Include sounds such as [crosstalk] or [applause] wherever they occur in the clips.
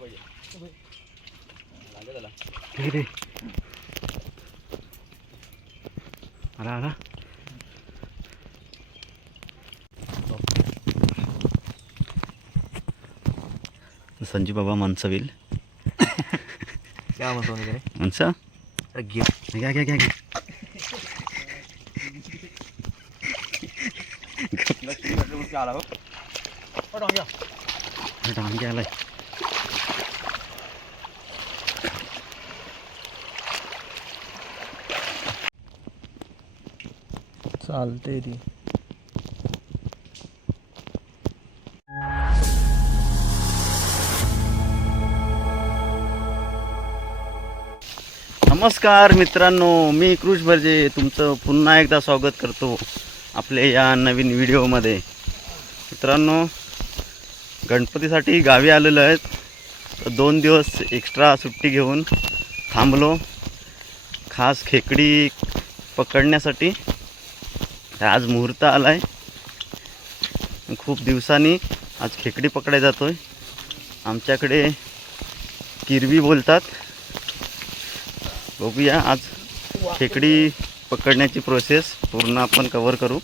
पाहिजे. झाला. ठीक आहे आला आला. संजू बाबा मनसविल. काय म्हणतो मनस? अरे घे. घ्या घ्या घ्या घ्या. आला हो. डांग्या आलाय. चालते ती. नमस्कार मित्रांनो मी कृष भरजे. तुमचं पुन्हा एकदा स्वागत करतो आपल्या या नवीन व्हिडिओमध्ये. मित्रांनो गणपतीसाठी गावी आलेलो आहेत. तर दोन दिवस एक्स्ट्रा सुट्टी घेऊन थांबलो. खास खेकडी पकडण्यासाठी. आज मुहूर्त आला आहे खूप दिवसांनी आज खेकडी पकडायला जातो आहे आमच्याकडे किरवी बोलतात. बघूया आज खेकडी पकडण्याची प्रोसेस पूर्ण आपण कवर करू.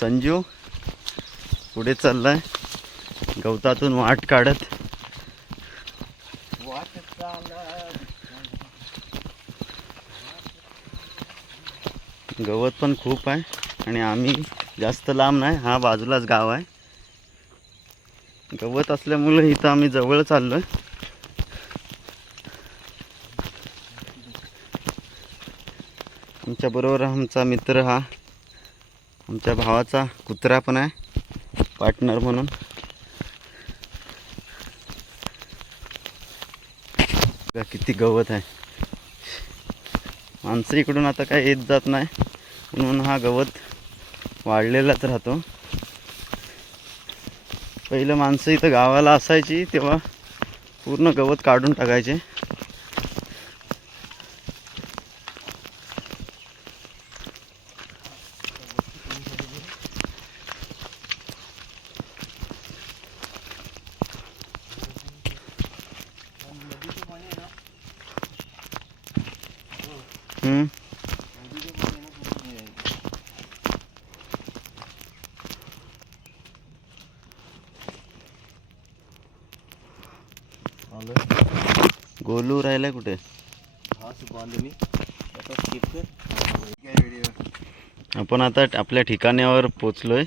संजू पुढे चाललाय. गवतातून वाट काढत. गवत पण खूप आहे आणि आम्ही जास्त लांब नाही हा बाजूलाच गाव आहे. गवत असल्यामुळे इथं आम्ही जवळ चाललो आहे आमच्याबरोबर आमचा मित्र हा आमच्या भावाचा कुत्रा पण आहे पार्टनर म्हणून. किती गवत आहे. माणसं इकडून आता काय येत जात नाही. म्हणून हा गवत वाढलेलाच राहतो. पहिलं माणसं इथं गावाला असायची तेव्हा पूर्ण गवत काढून टाकायचे. गोलू राहिलाय कुठे? आपण आता आपल्या ठिकाणावर पोचलोय.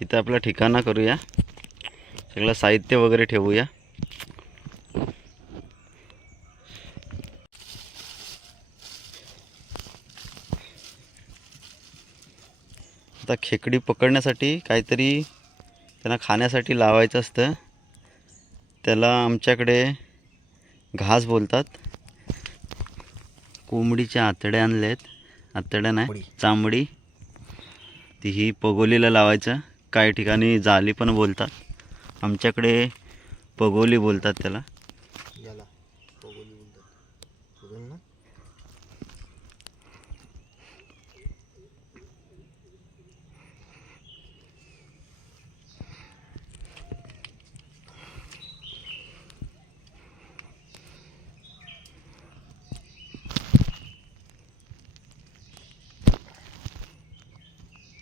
तिथं आपला ठिकाणा करूया. सगळं साहित्य वगैरे ठेवूया. आता खेकडी पकडण्यासाठी काहीतरी त्यांना खाण्यासाठी लावायचं असतं. त्याला आमच्याकडे घास बोलतात. कोंबडीच्या आतड्या आणल्या आहेत आतड्या नाही चांबडी. चांबडी ती ही पगोलीला लावायचं. काही ठिकाणी जाली पण बोलतात. आमच्याकडे पगोली बोलतात त्याला याला पगोली बोलतात पगोल ना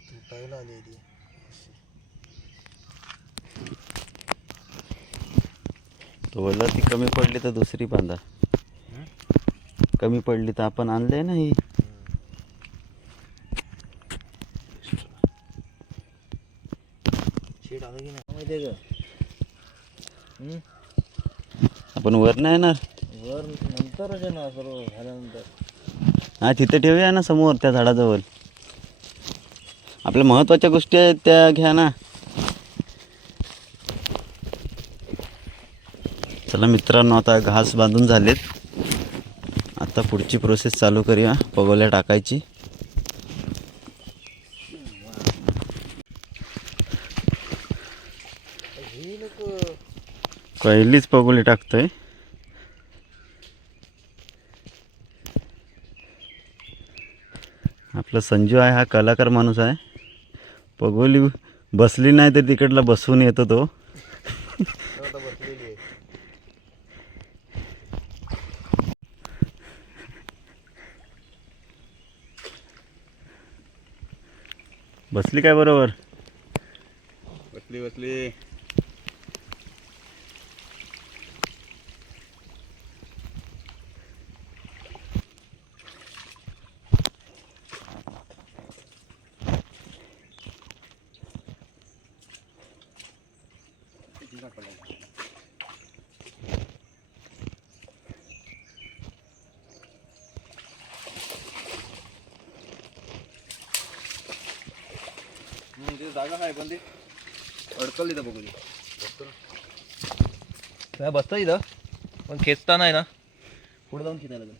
तुटायला आली ती तोला ती कमी पडली तर दुसरी बांधा. कमी पडली तर आपण आणले ना ही. आपण वर नाही येणार. वर नंतरच ना सर्व झाल्यानंतर. हा तिथे ठेवूया ना समोर त्या झाडाजवळ. आपल्या महत्त्वाच्या गोष्टी आहेत त्या घ्या ना. चला मित्रांनो आता घास बांधून झालेत. आता पुढची प्रोसेस चालू करूया पगोल्या टाकायची. पहिलीच पगोली टाकतोय. आपला संजू आहे हा कलाकार माणूस आहे. पगोली बसली नाही तर तिकडला बसून येतो तो आता बसलेली आहे बसली काय बरोबर? बसली बसली. जागा आहे पण ती अडकल इथं बघू काय बसता इथं. पण खेचता नाही ना. पुढे जाऊन खेचायला लागेल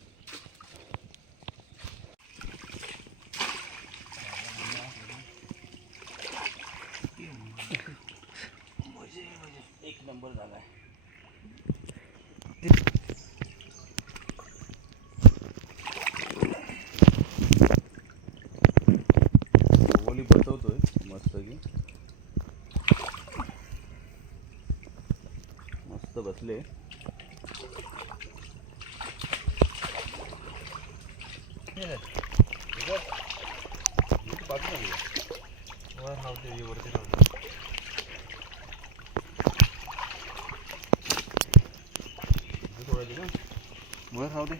वर राहू दे.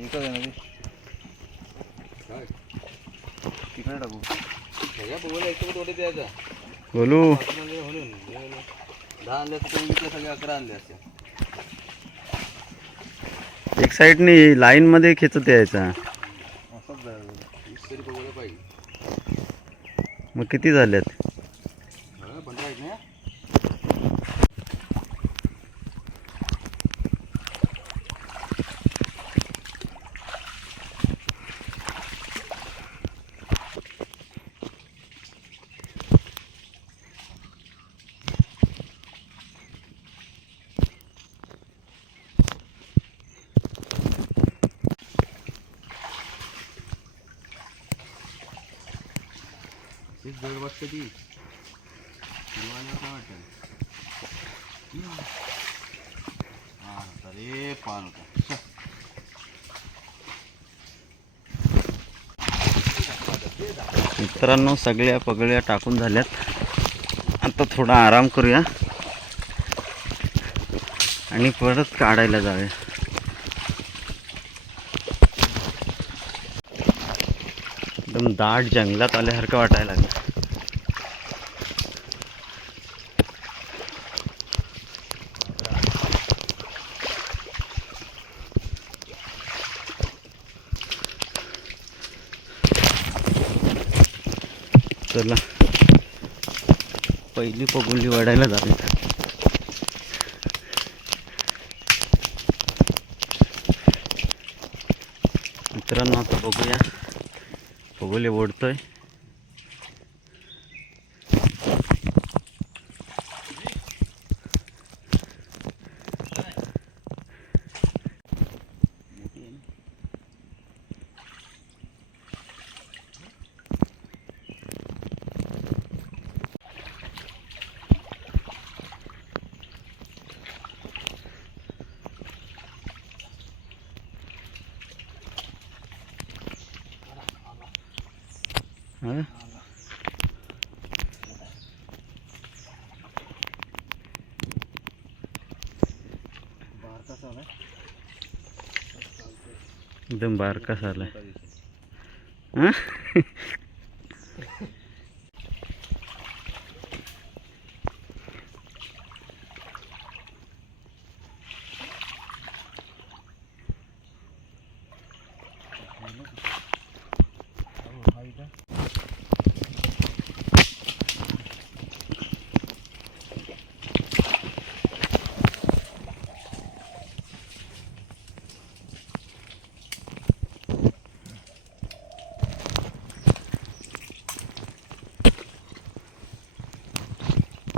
इकडे आहे. ना ते. काय तिकडे टाकू. सगळ्या एक एकसोबत ओढे द्यायचा बोलू म्हणून दहा आणले असते तुम्ही उगीच सगळे अकरा आणले असते एक साईडने लाईन मध्ये खेचत यायचा. मग किती झाल्यात हा, पंधरा आहेत ना तेच जड वाटतं ती काय अरे पान होता. मित्रांनो सगळ्या पगड्या टाकून झाल्यात. आता थोडा आराम करूया. आणि परत काढायला जाऊया. एकदम दाट जंगलात आल्यासारखं वाटायला लागलं. चला. पहिली पगुली वाढायला जाते. मित्रांनो आता बघूया. पगोले ओढतोय. एकदम बारकास आलाय हा?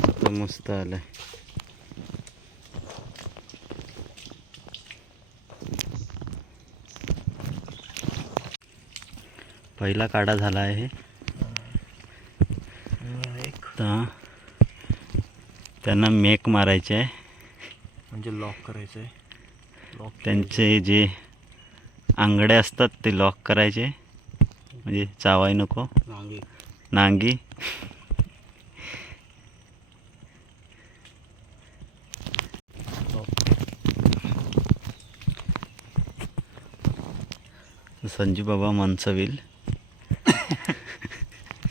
आता मस्त आलाय. पहिला काढा झाला आहे. त्यांना मेक मारायचे आहे. म्हणजे लॉक करायचं आहे. लॉक त्यांचे जे आंगडे असतात ते लॉक करायचे. म्हणजे चावाय नको. नांगी. नांगी. संजू बाबा मनसविल.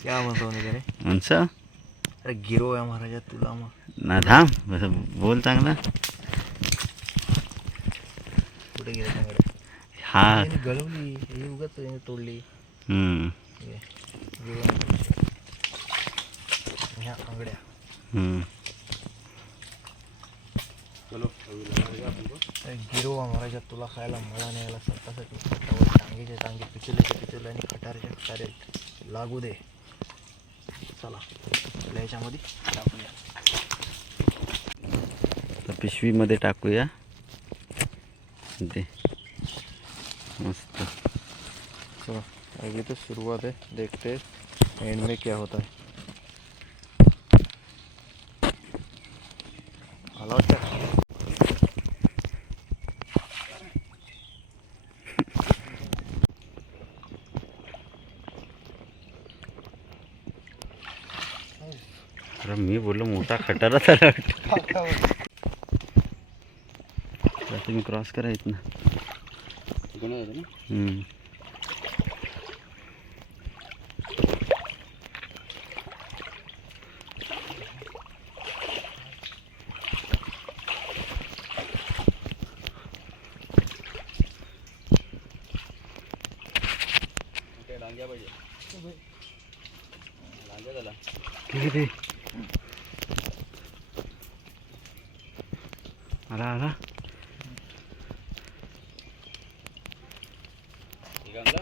क्या म्हणतो रे मनस? अरे गिरो आहे महाराजा तुला मग. ना थांब बस- बोल चांगला. कुठे गेलं त्याकडे हा. गळवली हे उगाच तोडली. हम्म, आंगड्या हम्म. चलो अभी लगा अपन को अरे गिरो आहे महाराजा तुला खायला मला न्यायला स्वतःसाठी स्वतःवर टांगेचे टांगे पिचले पिचले आणि खटारचे खटारे लागू दे. चला आपल्या ह्याच्यामध्ये टाकूया. आता पिशवीमध्ये टाकूया. दे. मस्त. चलो अगली तो शुरुआत है देखते एंड में क्या होता है कर अरे मी बोललो मोठा खटारा तर [laughs] तुम्ही क्रॉस करा इथनं. इकडनं जातं ना पाहिजे. डांग्या झाला किती आला आला ठीक आणला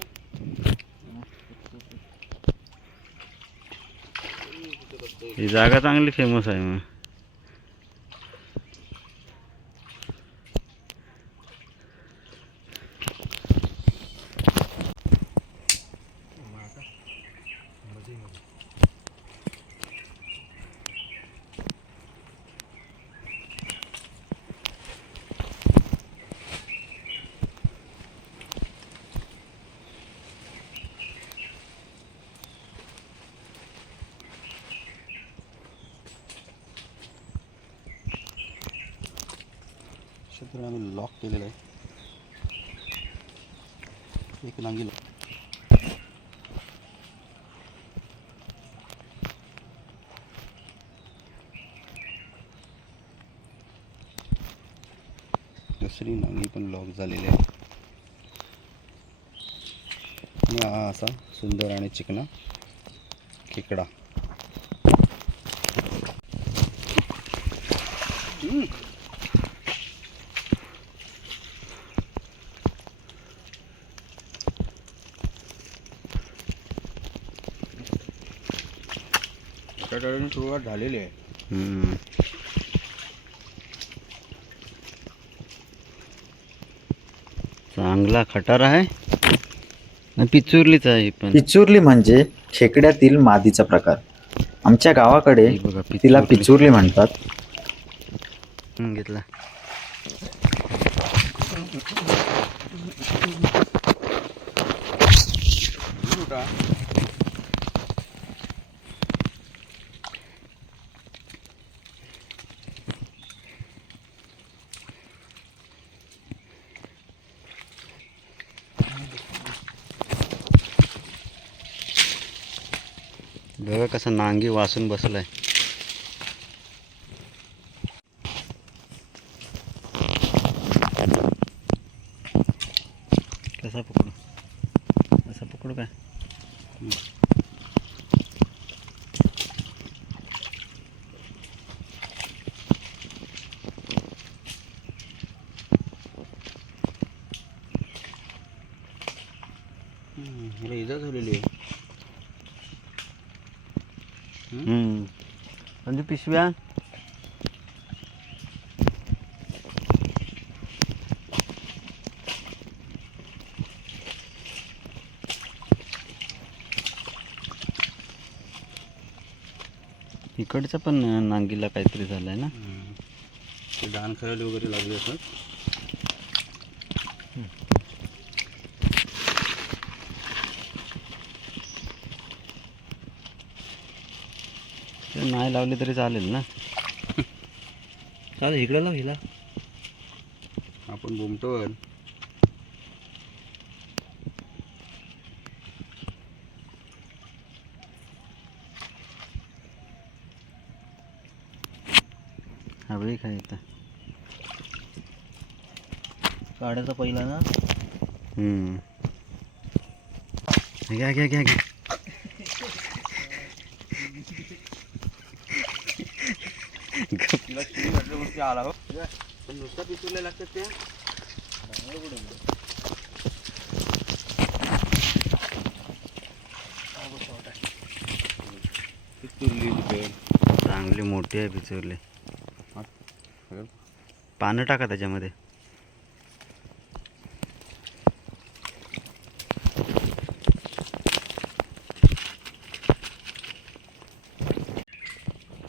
ही जागा चांगली फेमस आहे मग क्षेत्र आम्ही लॉक केलेलं आहे. एक नांगी लॉक दुसरी नांगी पण लॉक झालेली आहे. आणि हा असा सुंदर आणि चिकना खेकडा. सुरुवात झालेली आहे. चांगला खटारा आहे. आणि पिचुरलीच आहे ही पण. पिचुर्ली म्हणजे खेकड्यातील मादीचा प्रकार. आमच्या गावाकडे बघा, तिला पिचुर्ली. म्हणतात. घेतला. नांगी वासून आहे कसा पकडू? कसा पकडू काय मला इजा झालेली आहे हम्म म्हणजे पिशव्या. इकडचा पण नांगीला काहीतरी झालंय ना? दान खराली वगैरे लागले असतात. नाही लावले तरी चालेल ना. चालेल इकडे लाव हिला. आपण बोमटोवर हवे काय इथं. काढायचा पहिला ना. हम्म. घ्या घ्या घ्या. घ्या नुसता पिचुरले लागतात ते पिचुरली चांगली मोठी आहे पिचवली सगळं पानं टाका त्याच्यामध्ये.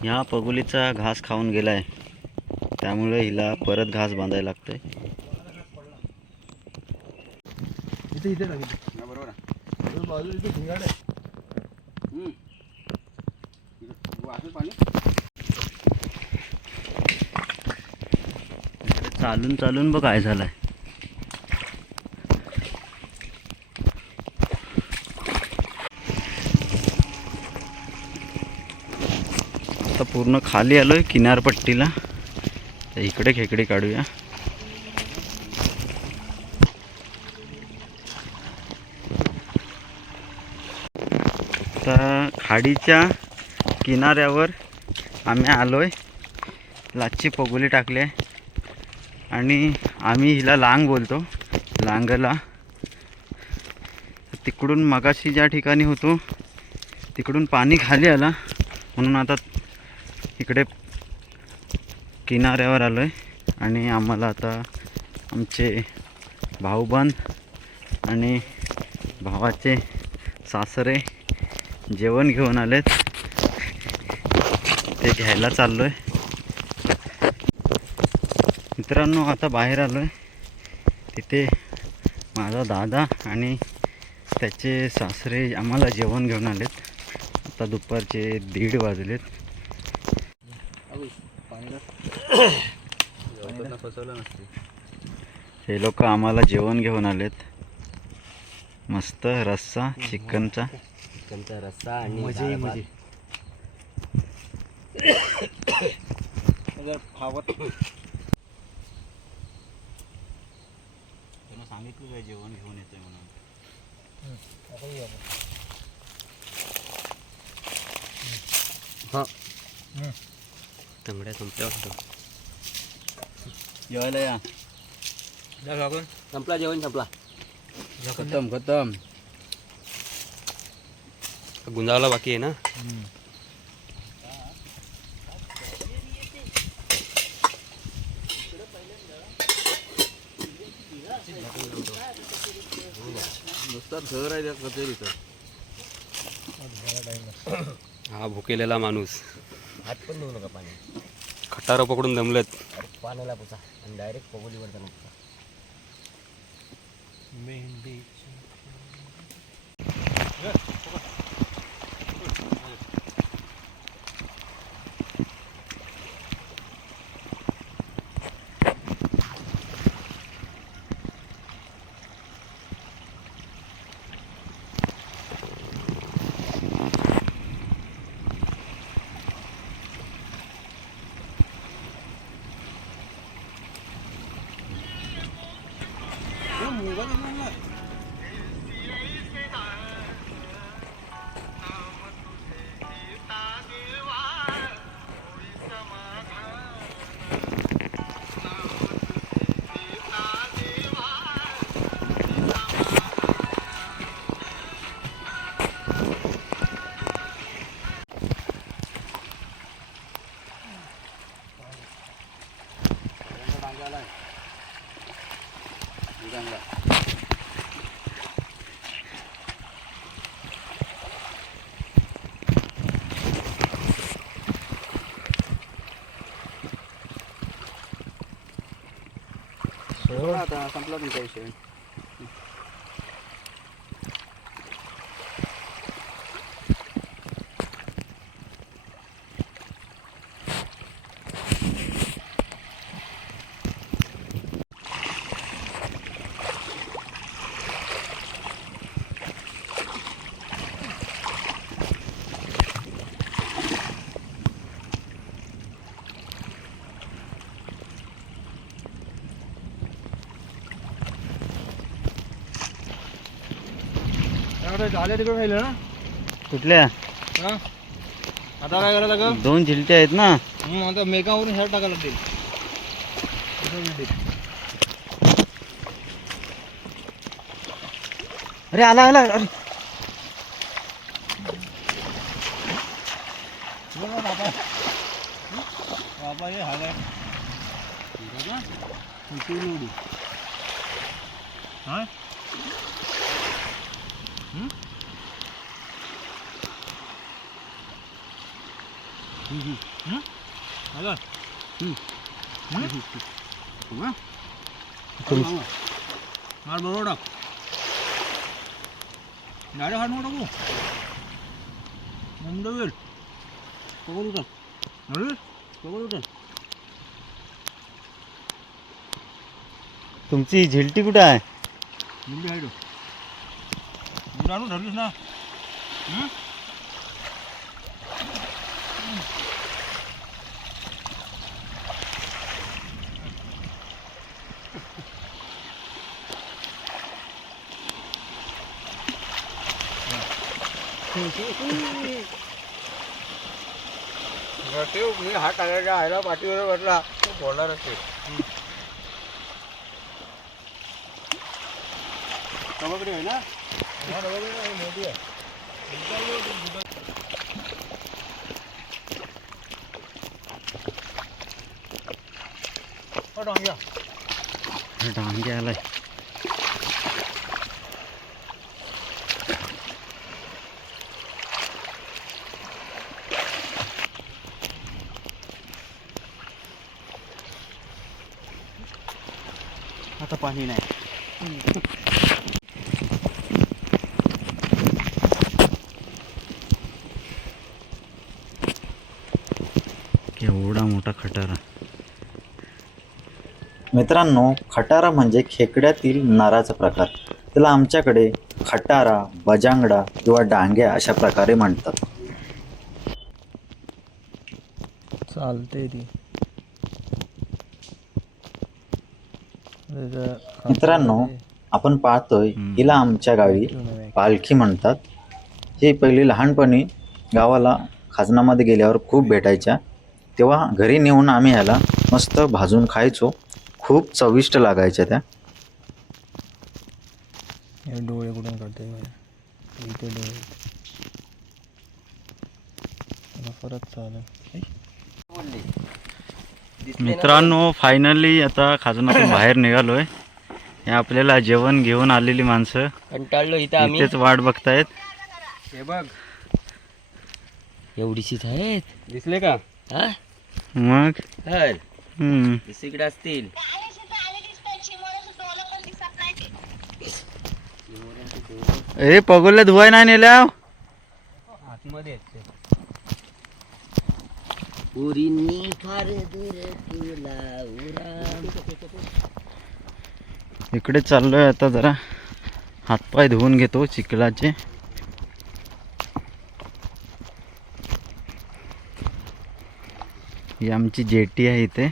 ह्या पगुलीचा घास खाऊन गेलाय. त्यामुळे हिला परत घास बांधायला लागतंय. हा, चालून चालून बघ काय झालंय. आता पूर्ण खाली आलोय किनारपट्टीला. तर इकडे खेकडे काढूया. तर खाडीच्या किनाऱ्यावर आम्ही आलोय. लाची पगोली टाकली आहे. आणि आम्ही हिला लांग बोलतो. लांगला. तिकडून मगाशी ज्या ठिकाणी होतो तिकडून पाणी खाली आला. म्हणून आता इकडे किनाऱ्यावर आलो आहे आणि आम्हाला आता आमचे भाऊबंद आणि भावाचे सासरे जेवण घेऊन आलेत. ते घ्यायला चाललो आहे मित्रांनो आता बाहेर आलो आहे तिथे माझा दादा आणि त्याचे सासरे आम्हाला जेवण घेऊन आलेत. आता दुपारचे दीड वाजलेत. गवतांना हे लोक आम्हाला जेवण घेऊन आलेत. मस्त रस्सा चिकनचा. चिकनचा रस्सा आणि [coughs] त्यांना सांगितलं काय जेवण घेऊन येतोय म्हणून. तांबड्या संपल्या वाटतं. जेवायला या. संपला जेवण संपला. खतम खतम. गुंजावला बाकी आहे ना? नुसता घर आहे त्या कचेरीचं. हा भुकेलेला माणूस. हात पण देऊ नका पाणी. खटारं पकडून दमलेत. पाण्याला पुसा आणि डायरेक्ट पगोलीवर जाणं मेहंदी आता संपला तुमचा विषय झाले तिकडे राहिलं ना? कुठल्या? हा? आता काय करायला लागं दोन झिलटे आहेत ना? हम्म, आता मेकावरून ह्यात टाकायला लागतील. अरे आला आला अरे. बाबा हे हा हा हम्म? हम्म? हा काय? हम्म? मार बरोबर टाक डायरेक्ट हात नको टाकू मुंड वेल। पकडू टाक अरे पकडू टाक तुमची झिलटी कुठं आहे? मुंडी आहे मुंड आणून ठरलीस ना। हम्म? मी हात टाकायचा आयला पाठीवर बसला तो बोलणारच ते कबाकडी आहे ना मोठी आहे हो, डांग्या. डांगे आलाय पाणी नाही. केवढा मोठा खटारा. मित्रांनो खटारा म्हणजे खेकड्यातील नराचा प्रकार. त्याला आमच्याकडे खटारा बजांगडा किंवा डांग्या अशा प्रकारे म्हणतात. चालते ती. मित्रांनो आपण पाहतोय हिला आमच्या गावी पालखी म्हणतात. ही पहिली लहानपणी गावाला खाजनामध्ये गेल्यावर खूप भेटायच्या. तेव्हा घरी नेऊन आम्ही ह्याला मस्त भाजून खायचो. खूप चविष्ट लागायच्या त्या. हे डोळे कुठून काढते इथे डोळे. आता परत चालेल मित्रांनो फायनली आता खाजनातून बाहेर निघालोय. हे आपल्याला जेवण घेऊन आलेली माणसं. कंटाळलो इथं आम्ही. इथेच वाट बघतायत. हे बघ. एवढीशीच आहेत? दिसले का? हा? मग? हल हम्म. असतील. ए पगोल्या धुवाय नाही नेल्या आतमध्ये उरींनी फार दूर केला उरा. इकडे चाललो आहे आता जरा. हातपाय धुवून घेतो चिखलाचे. ही आमची जेटी आहे इथे.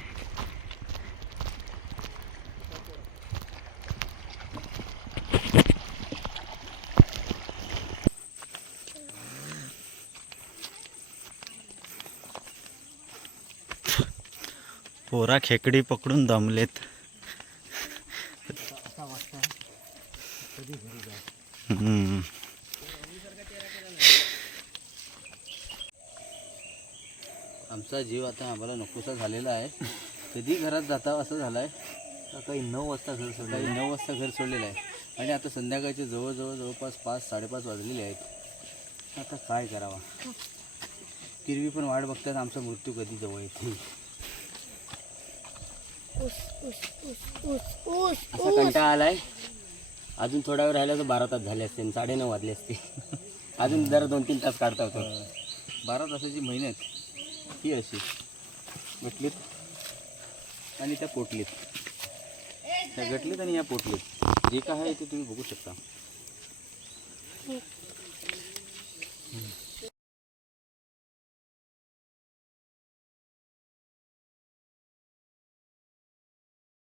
पोरा खेकडी पकडून दमलेत. आमचा जीव आता आम्हाला नकोसा झालेला आहे. कधी घरात जाता असं झालंय. काही नऊ वाजता घर सोडलं सकाळी नऊ वाजता घर सोडलेलं आहे. आणि आता संध्याकाळचे जवळजवळ जवळपास पाच साडेपाच वाजलेले आहेत. आता काय करावा? किरवी पण वाट बघतात आमचा मृत्यू कधी जवळ येते असा कंटाळा आलाय? अजून थोडा वेळ राहिला तर बारा तास झाले असते आणि साडेनऊ वाजले असते [laughs] अजून जरा दोन तीन तास काढता होतो. बारा तासाची मेहनत. ही अशी. गटलीत. आणि त्या पोटलीत त्या गटलीत आणि या पोटलीत. जे काय आहे ते तुम्ही बघू शकता.